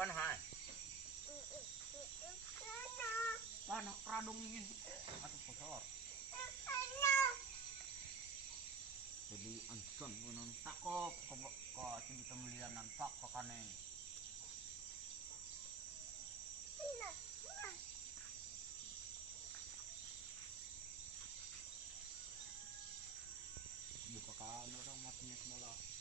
Apaan hai? Panak radong ini. Atau kotor. Jadi anson menun takop ko sing temlian nampak pakane. Di pakane orang matinya semula.